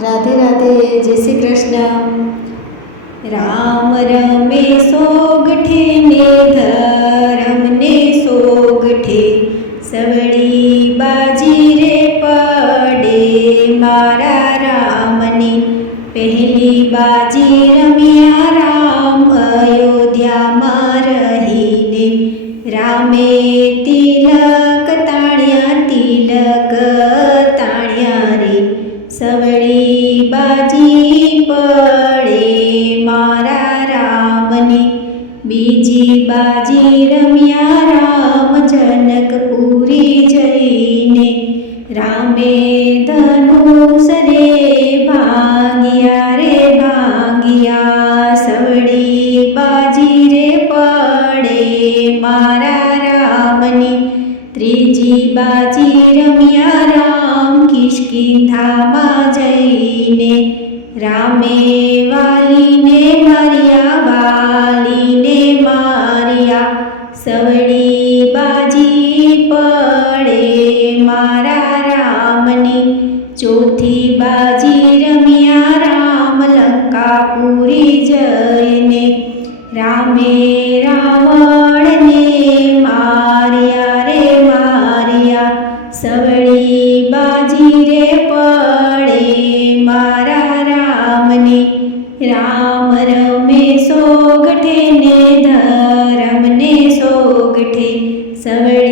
રાધે રાધે, જય શ્રી કૃષ્ણ. રામ રમે સોગઠે ને ધરમને સોગઠે, સવડી બાજી રે પડે મારા રામની. પહેલી બાજી રમ્યા રામ અયોધ્યામાં રહીને, રામે તિલક તાણ્યા રે. સવડી બાજી પડે મારા રામની. બીજી બાજી રમ્યા રામ જનકપુરી જઈને, રામે ધનુષ રે ભાંગ્યા. સવડી બાજી રે પડે મારા રામની. ત્રીજી બાજી રમ્યા રામ કિષ્કિંધામાં જઈને, રામે વાલીને માર્યા. સવડી બાજી પડે મારા રામની. ચોથી બાજી રમ્યા રામ લંકાપુરી જઈને, રામે રાવણને માર્યા. સવડી બાજી રે પડે મારા રામની. રામ રમે સોગઠે ને ધરમને સોગઠે, સવડી